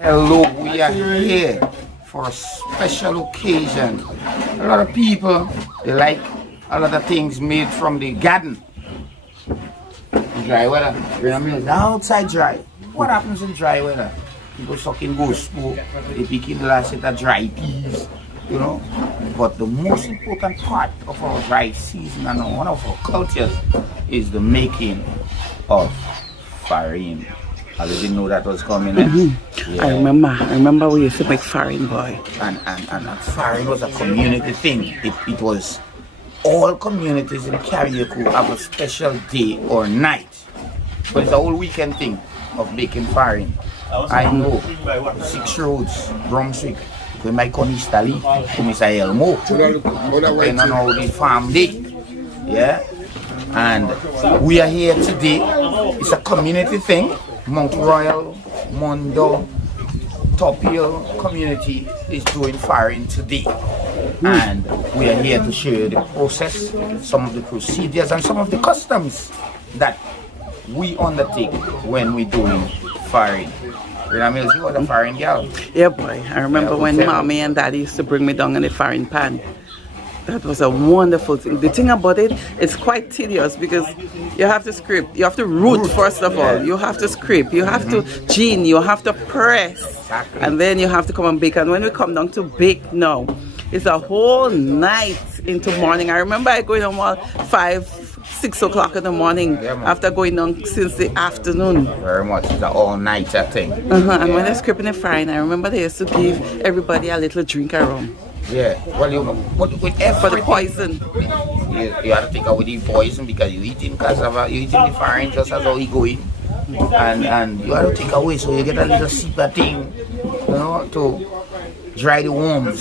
Hello, we are here for a special occasion. A lot of people, they like a lot of things made from the garden. Dry weather, the outside dry. What happens in dry weather? People sucking ghost smoke, they picking the last set of dry peas, you know. But the most important part of our dry season and one of our cultures is the making of farine. I didn't know that was coming in. Yeah. I remember we used to make farine, boy. And farine was a community thing. It was all communities in Carriacou have a special day or night. But it's a whole weekend thing of making farine. I know 6 roads, Brunswick, we make Conistali, Kumisa Elmo, depending on how the farm day. Yeah? And we are here today. It's a community thing. Mount Royal, Mondo, Top Hill community is doing farine today. And we are here to show you the process, some of the procedures and some of the customs that we undertake when we're doing farine. Mills, you was a farine girl. Yeah, boy. I remember when mommy and daddy used to bring me down in the farine pan. That was a wonderful thing. The thing about it, it's quite tedious because you have to scrape. You have to root first of all. You have to scrape. You have to gene. You have to press. Exactly. And then you have to come and bake. And when we come down to bake now, it's a whole night into morning. I remember I going on 5-6 o'clock in the morning after going on since the afternoon. Very much. It's an all-nighter thing. And when they're scraping the farine, I remember they used to give everybody a little drink of rum. Yeah, well, with everything, for the poison. You have to take away the poison because you're eating cassava, you're eating the farine just as how it going. And you have to take away so you get a little sipper thing, you know, to dry the worms.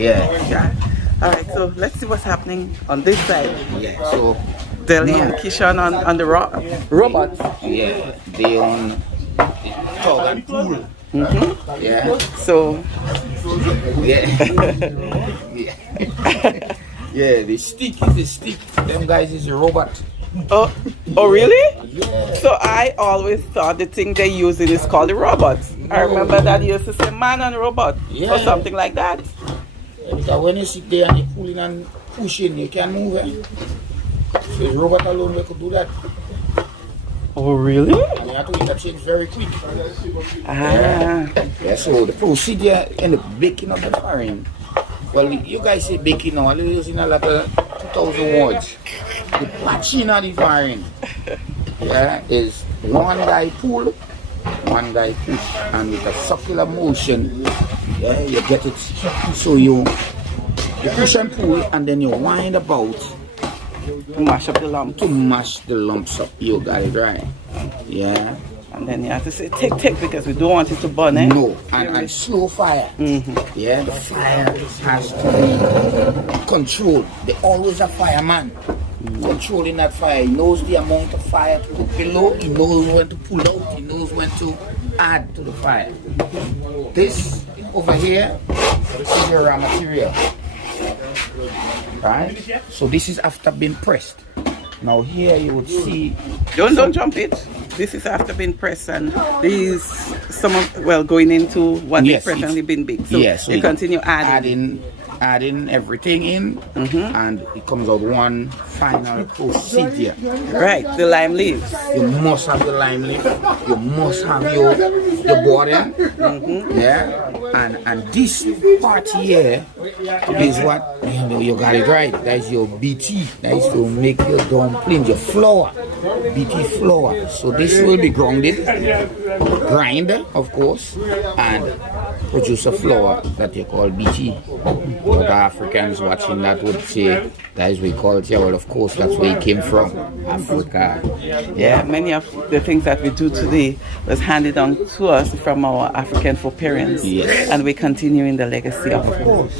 Yeah. Alright, so let's see what's happening on this side. Yeah, so Deli and Kishan on the robots. Yeah, they on the tug and pull. Yeah. So yeah, the stick is the stick. Them guys is a robot. Oh really? Yeah. So I always thought the thing they using is called the robot. I remember that used to say man and robot or something like that. Yeah, because when you sit there and you're pulling and pushing, you can't move it. So the robot alone we could do that. Oh really? And you have to make that change very quick. Yeah, so the procedure in the baking of the farine. Well, you guys say baking now, I'm using a lot of 2,000 words. The patching of the farine, is one guy pull, one guy push, and with a circular motion, you get it. So you push and pull, and then you wind about to mash up the lumps. To mash the lumps up, you got it right. Yeah. And then you have to say tick because we don't want it to burn, eh? No, and slow fire. Yeah, the fire has to be controlled. There's always a fireman controlling that fire. He knows the amount of fire to put below, he knows when to pull out, he knows when to add to the fire. This over here is your raw material. Right? So this is after being pressed. Now here you would see. Don't jump it. This is after being pressed, and these going into what they presently been baked. So you continue adding everything in, and it comes out one final procedure. Right, the lime leaves. You must have the lime leaf. You must have your body. Yeah, and this part here is what you got it right. That is your BT. That is to make your dumpling, your flour, BT flour. So this will be grounded, grind, of course, and produce a flour that you call BT. What the Africans watching that would say that is we call it. Yeah, well, of course, that's where it came from, Africa. Yeah, many of the things that we do today was handed down to us from our African foreparents. Yes. And we continue in the legacy of course.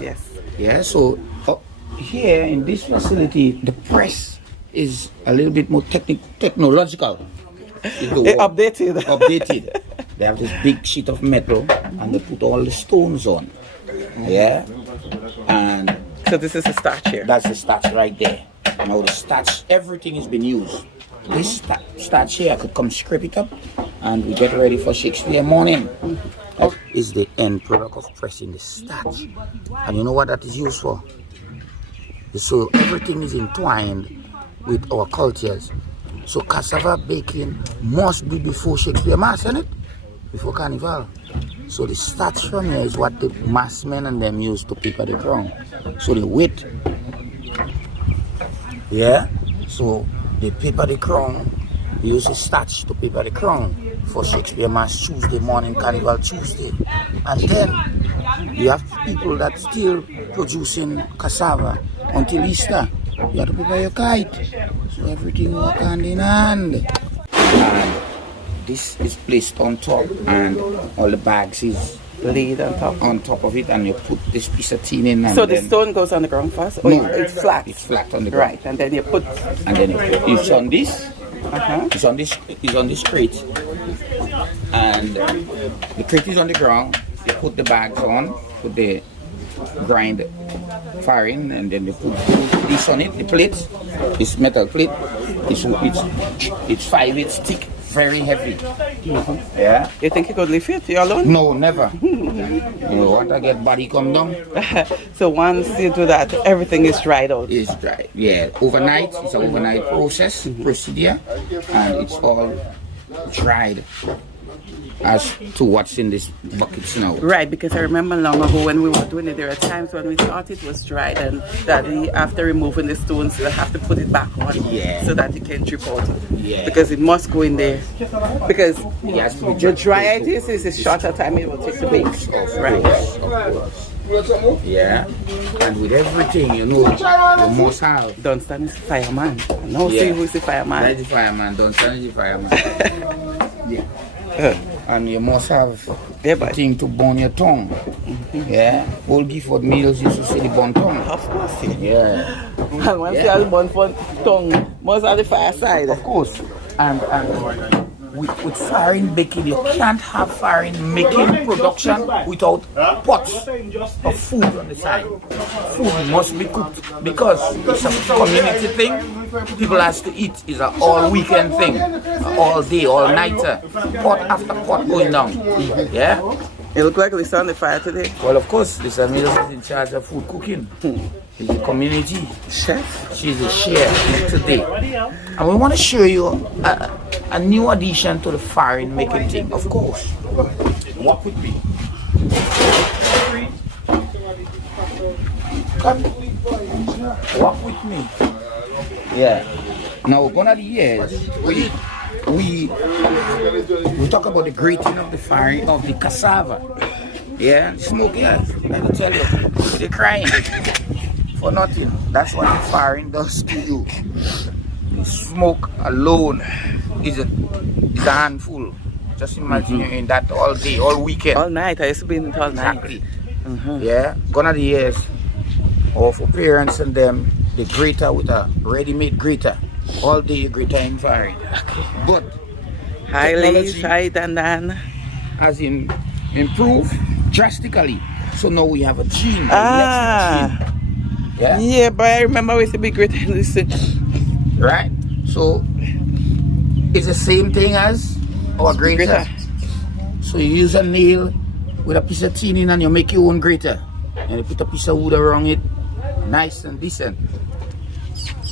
Yes. Yeah, so here in this facility, the press is a little bit more technological. Updated. They have this big sheet of metal and they put all the stones on. Yeah. And so this is the starch here. That's the starch right there. Now the starch, everything has been used. This starch here, I could come scrape it up and we get ready for Shakespeare morning. That is the end product of pressing the starch. And you know what that is used for? So everything is entwined with our cultures. So cassava baking must be before Shakespeare Mass, isn't it? Before Carnival. So the starch from here is what the mass men and them use to paper the crown. So they wait. Yeah? So they paper the crown. They use the starch to paper the crown for Shakespeare Mass Tuesday morning, Carnival Tuesday. And then you have people that still producing cassava until Easter. You have to prepare your kite. So everything work hand in hand. And this is placed on top and all the bags is laid on top of it, and you put this piece of tin in. And so the stone goes on the ground first? Or no, it's flat? It's flat on the ground. Right, and then you put... And then it's on this. It's on this crate. And the crate is on the ground. You put the bags on, put the grind farine, and then you put this on it, the plate, this metal plate. It's 5/8 thick, very heavy. Yeah. You think you could lift it? You alone? No, never. You want to get body come down? So once you do that, everything is dried out? It's dried, yeah. Overnight, it's an overnight procedure, and it's all dried as to what's in this buckets now. Right, because I remember long ago when we were doing it, there were times when we thought it was dried and that after removing the stones, you have to put it back on so that it can drip out. Yeah. Because it must go in there. Because Yes, the drier it is a shorter time it will take to bake. Right. Of course. Yeah. And with everything, you know, you must have. Don't stand is the fireman. No, see who's the fireman. That's the fireman. Don't stand is the fireman. Yeah. And you must have thing to burn your tongue. Yeah. Old Gifford Mills used to say the burn tongue. Of course. Yeah. And once you have burn tongue, must have the fireside. Of course. And with farine baking, you can't have farine making production without pots of food on the side. Food must be cooked because it's a community thing. People has to eat. It's an all weekend thing, all day, all nighter, pot after pot going down. Yeah. It look like it's on the fire today. Well, of course, this Amelia is in charge of food cooking. She's a community chef. She's a chef today, and we want to show you a new addition to the farine making thing. Of course, walk with me. Come, walk with me. Yeah. Now, one of the years, we talk about the grating of the farine of the cassava. Yeah, the smoke. Yeah, let me tell you, they're crying for nothing. That's what the farine does to you. The smoke alone is a handful. Just imagine you're in that all day, all weekend, all night. I used to be in it all night. Exactly. Yeah, gone are the years of our parents and them. The grater with a ready-made grater. All day grater in farine. But highly dan has improved drastically. So now we have a gene. Yeah? Yeah, but I remember we used to be grater in this thing. Right? So it's the same thing as our grater. So you use a nail with a piece of tin in and you make your own grater. And you put a piece of wood around it. Nice and decent.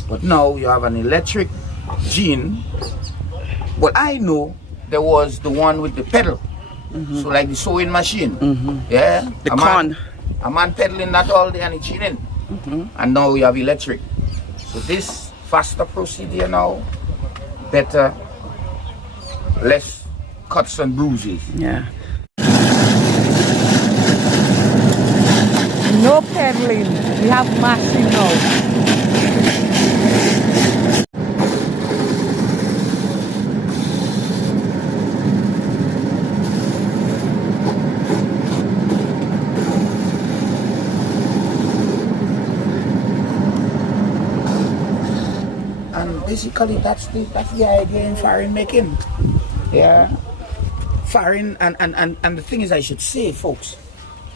But now you have an electric gene. But I know there was the one with the pedal. So like the sewing machine. Yeah. The corn. A man pedaling that all day and it's tuning. And now we have electric. So this faster procedure now, better, less cuts and bruises. Yeah. No pedaling. We have machine now. And basically that's the idea in farine making. Yeah. Farine and the thing is, I should say, folks,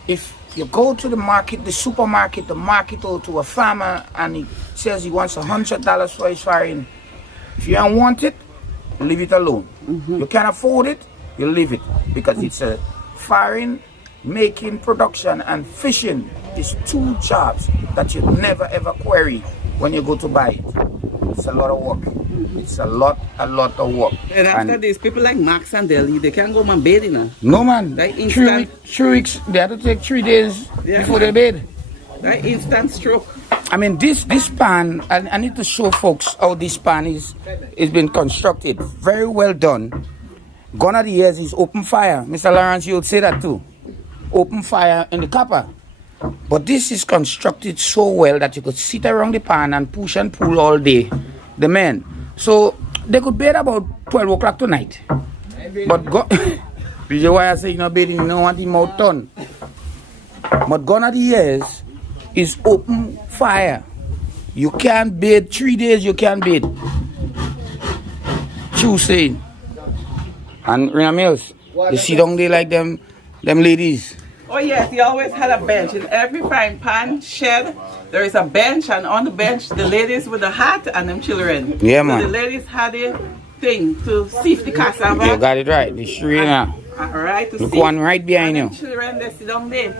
if you go to the market, the supermarket, the market, or to a farmer and he says he wants $100 for his farine, if you don't want it, leave it alone. You can't afford it, you leave it. Because it's a farine making, production, and fishing is two jobs that you never ever query when you go to buy it. It's a lot of work. It's a lot of work. And after this, people like Max and Deli, they can't go and bathe, you know. No man, Like 3 instant, weeks, they have to take 3 days Yeah. before they bed. like instant stroke. I mean, this pan, I need to show folks how this pan is been constructed. Very well done. Gone are the years is open fire. Mr. Lawrence, you would say that too. Open fire in the copper. But this is constructed so well that you could sit around the pan and push and pull all day, the men. So they could bed about 12 o'clock tonight. But go, this is why I say you know bathing, you don't want him out done. But gone are the years is open fire. You can't bathe 3 days, you can't bathe. True saying. And Rina Mills, you sit down there like them ladies. Oh yes, he always had a bench. In every frying pan shed, there is a bench, and on the bench, the ladies with the hat and them children. Yeah, so man. the ladies had a thing to sift the cassava. You got it right. The Shrina. Right, to Look sift. one right behind And you. them children, they sit down there.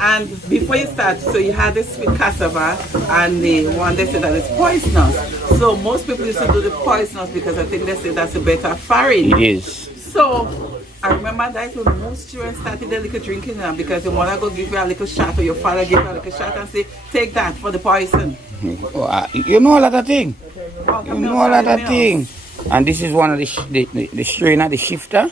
And before you start, so you had the sweet cassava, and the one they said that it's poisonous. So most people used to do the poisonous because I think they say that's a better farine. It is. So I remember that when most children started their little drinking now because your mother go give you a little shot or your father give you a little shot and say, take that for the poison. You know a lot of things. Oh, You know a lot of things. And this is one of the strainer, the shifter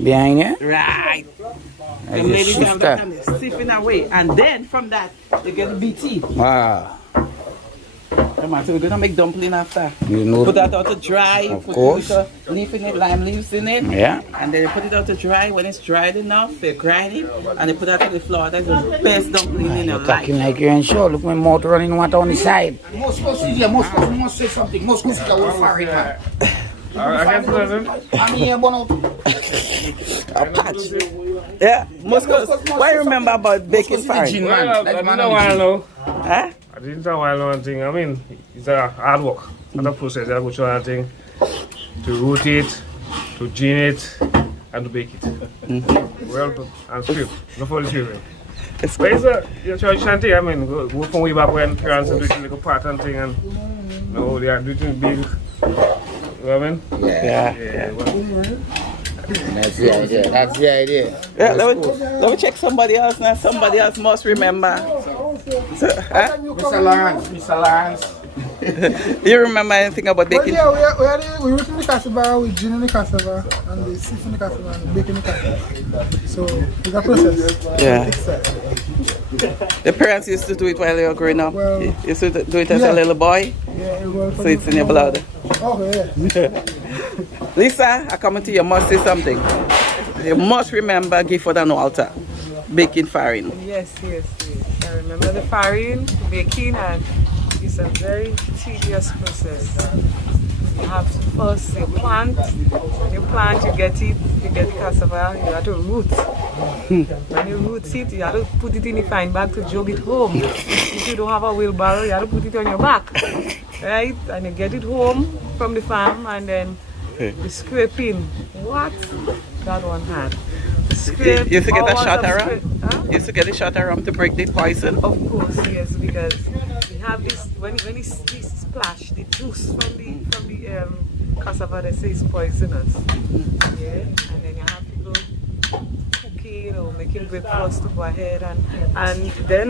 behind you. Right. That's The the ladies have that shifter. and they're sipping away. And then from that, you get the BT. Ah, Come on, so we're going to make dumpling after. you know. Put that out to dry. Of Put course. a leaf in it, lime leaves in it. Yeah. And then you put it out to dry. When it's dried enough, they grind it. And they put that on the floor. That's the best dumpling in your You're life. talking like you're in show. Look, my mouth running water on the side. Most must say something. Most is a wolf farine, man. I'm here, Bono. A patch. Yeah, Moscow. What you remember about baking farine? Well, I didn't know. Huh? I didn't know one thing. I mean, it's a hard work. It's a process. I go through one thing to root it, to gin it, and to bake it. Well, and script. No for the children. It's But it's a traditional thing. I mean, go from way back when parents were doing little part and thing, and now they are doing big. You know what I mean? Yeah. Well, That's the idea. That's the idea. Yeah, let me check somebody else now. Somebody else must remember. So, huh? Mr. Lawrence. You remember anything about Well, baking? yeah, we root in the cassava, we gin in the cassava, and we sift in the cassava and bake in the cassava. So it's a process. Yeah. It's that. The parents used to do it while they were growing up. Well, You used to do it as yeah. a little boy, Yeah, it was so it's in your blood. Okay, yeah. Lisa, I come to you, must say something. You must remember Gifford and Walter, baking farine. Yes. I remember the farine baking, and it's a very tedious process. You have to first you plant, you get it, you get the cassava, you have to root. When you root it, you have to put it in a fine bag to jog it home. If you don't have a wheelbarrow, you have to put it on your back. Right? And you get it home from the farm, and then the scraping. What? That one had. The scrape. You used to get a hours shot of around? Huh? You used to get a shot around to break the poison? Of course, yes, because we have this when it splash the juice from the cassava, they say it's poisonous. Yeah, and then you have to go cooking or making breakfast to go ahead, and then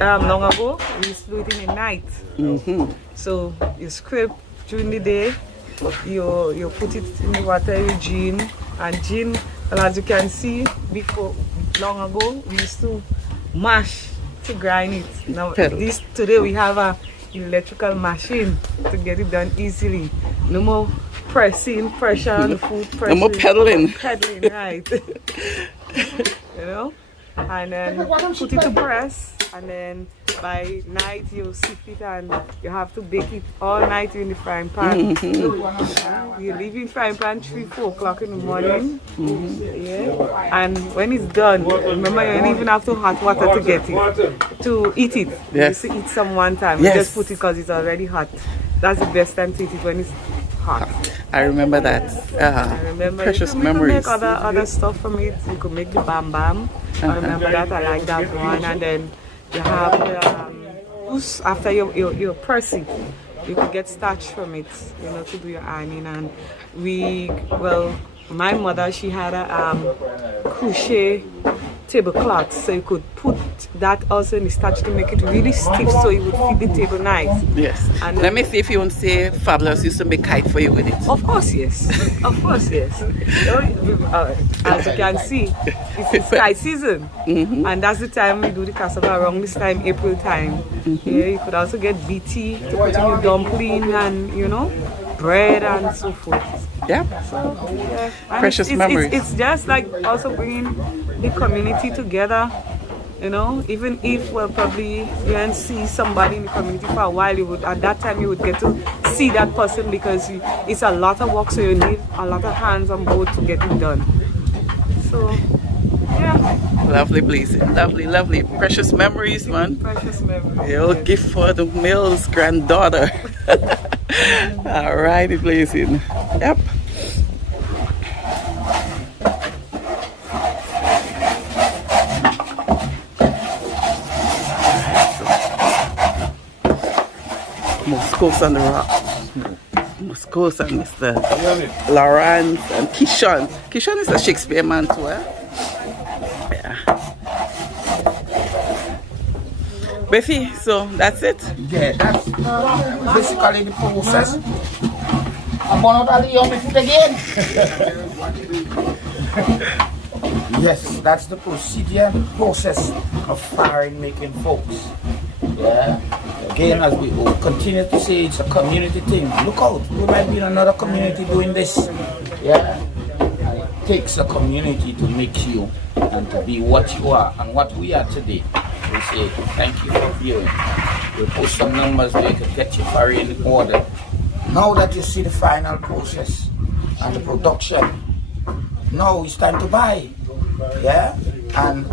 long ago we used to do it in the night. So you scrape during the day, you put it in the water, you gin, and gin. Well, as you can see, before long ago we used to mash to grind it. Now today we have a electrical machine to get it done easily. No more pressure on the food. No more pedaling. Pedaling, right? You know, and then put it to press, and then by night you sift it, and you have to bake it all night in the frying pan. You leave in frying pan 3-4 o'clock in the morning. Yeah, and when it's done, remember you don't even have to hot water to get it, to eat it. Yes. You used to eat some one time. Yes. You just put it because it's already hot. That's the best time to eat it, when it's hot. I remember that. I remember Precious we memories. could make other stuff from it. We could make the bam bam. I remember that. I like that one. And then you have the after your Percy, you could get starch from it, you know, to do your ironing. And my mother, she had a crochet tablecloth, so you could put that also in the starch to make it really stiff, so it would fit the table nice. Yes. And let me see if you want to say Fabulous used to make kite for you with it. Of course, yes. Of course, yes. As you can see, it's kite season, and that's the time we do the cassava, around this time, April time. Yeah, you could also get BT to put in your dumpling and, you know, bread and so forth. Yeah. So, yeah. And Precious memories. It's just like also bringing the community together. You know, even if probably you didn't see somebody in the community for a while, you would at that time you would get to see that person, because it's a lot of work, so you need a lot of hands on board to get it done. So yeah. Lovely, Blazing. Lovely, lovely. Precious memories, man. Precious memories. Your gift for the Mills granddaughter. Alrighty, Blazing. Yep. Moscos on the rock. Moscos and Mr. Lawrence and Kishon. Kishon is a Shakespeare man too, eh? Yeah. Bethy, so that's it? Yeah, that's basically the process. I'm gonna tell you on my foot again. Yes, that's the procedure, the process of farine making, folks. Yeah. Again, as we will continue to say, it's a community thing. Look out, we might be in another community doing this. Yeah. It takes a community to make you and to be what you are and what we are today. We say thank you for viewing. We'll post some numbers where you can get your farine in order. Now that you see the final process and the production, now it's time to buy. Yeah? And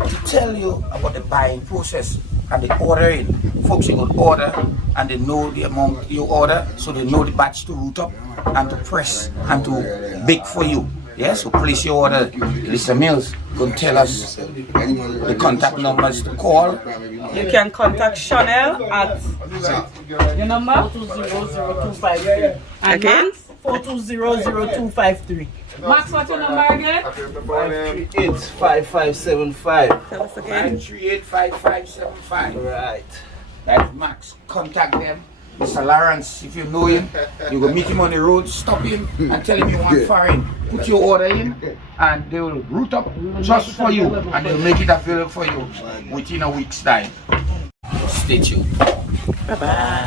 to tell you about the buying process and the ordering. Folks, you could order and they know the amount you order, so they know the batch to root up and to press and to bake for you. Yeah, so place your order. Lisa Mills can tell us the contact numbers to call. You can contact Chanel at your number 4200253. Again? 4200253. Max, what's your number again? 9385575. Tell us again. 9385575. Right. That's Max. Contact them. Mr. Lawrence, if you know him, you go meet him on the road, stop him and tell him you want farine. Put your order in and they will root up just for you and they'll make it available for you within a week's time. Stay tuned. Bye-bye.